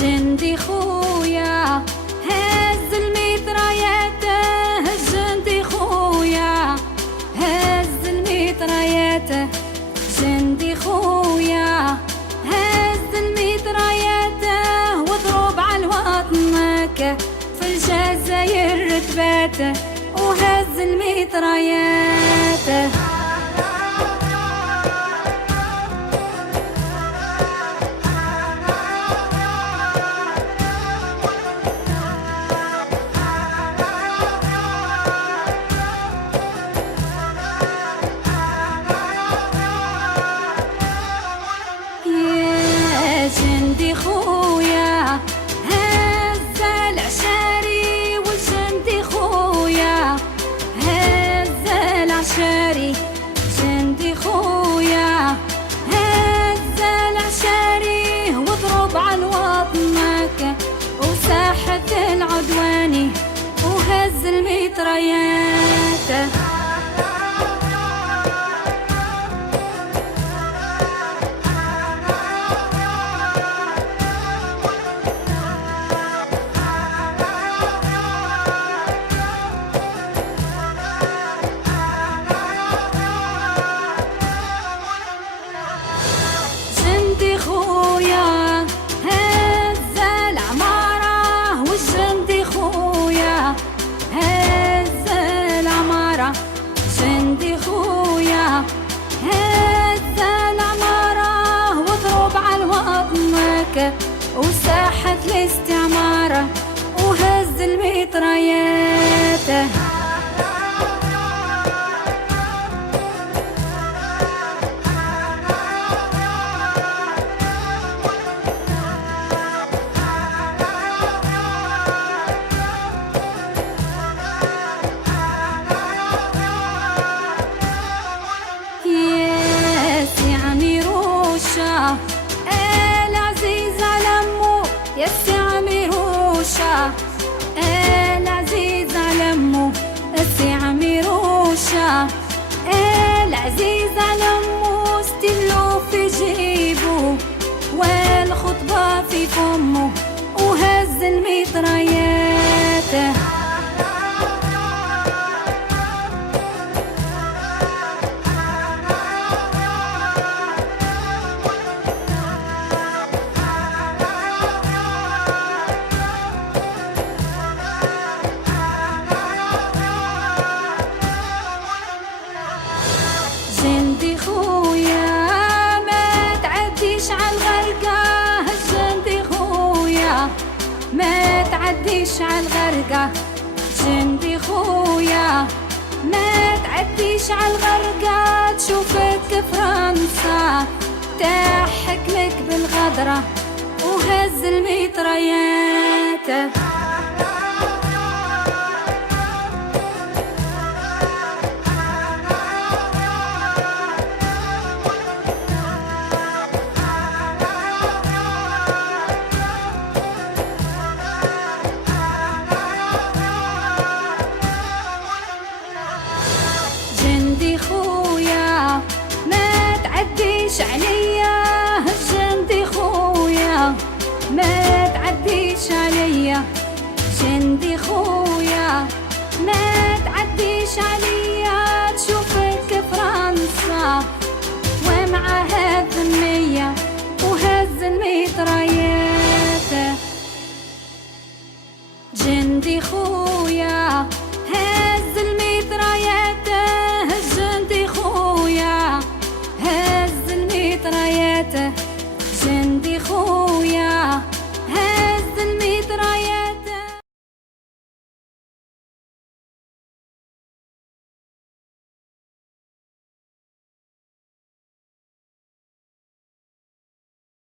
جندي خويا هز الميطرايات، جندي خويا هز الميطرايات، جندي خويا هز الميطرايات، واضرب على وطنك في الجزائر رتبات، وهز الميطرايات. جندي خويا هز العشاري، والجندي خويا هز العشاري، جندي خويا هز العشاري، واضرب على وطنك وساحة العدواني، وهز الميطرايات. جندي خويا هز العمارة، والجندي خويا هز العمارة، جندي خويا هز العمارة، واضرب على وطنك وساحة الاستعمار، وهز الميطرايات. العزيز على امه يا سي عميروشة، العزيز على امه يا سي عميروشة، العزيز على امه ستيلو في جيبه والخطبة في فمه، وهز الميطرايات. جندي خويا ما تعديش عالغرقة، جندي خويا ما تعديش عالغرقة، جندي خويا ما تعديش عالغرقة، تشوفك فرنسا تحكمك بالغدرة، وهز الميطرايات. جندي خويا ما تعديش عليا، جندي خويا ما تعديش عليا، جندي خويا ما تعديش عليا، تشوفك فرنسا ومعها ذمية، وهز الميطرايات. جندي خويا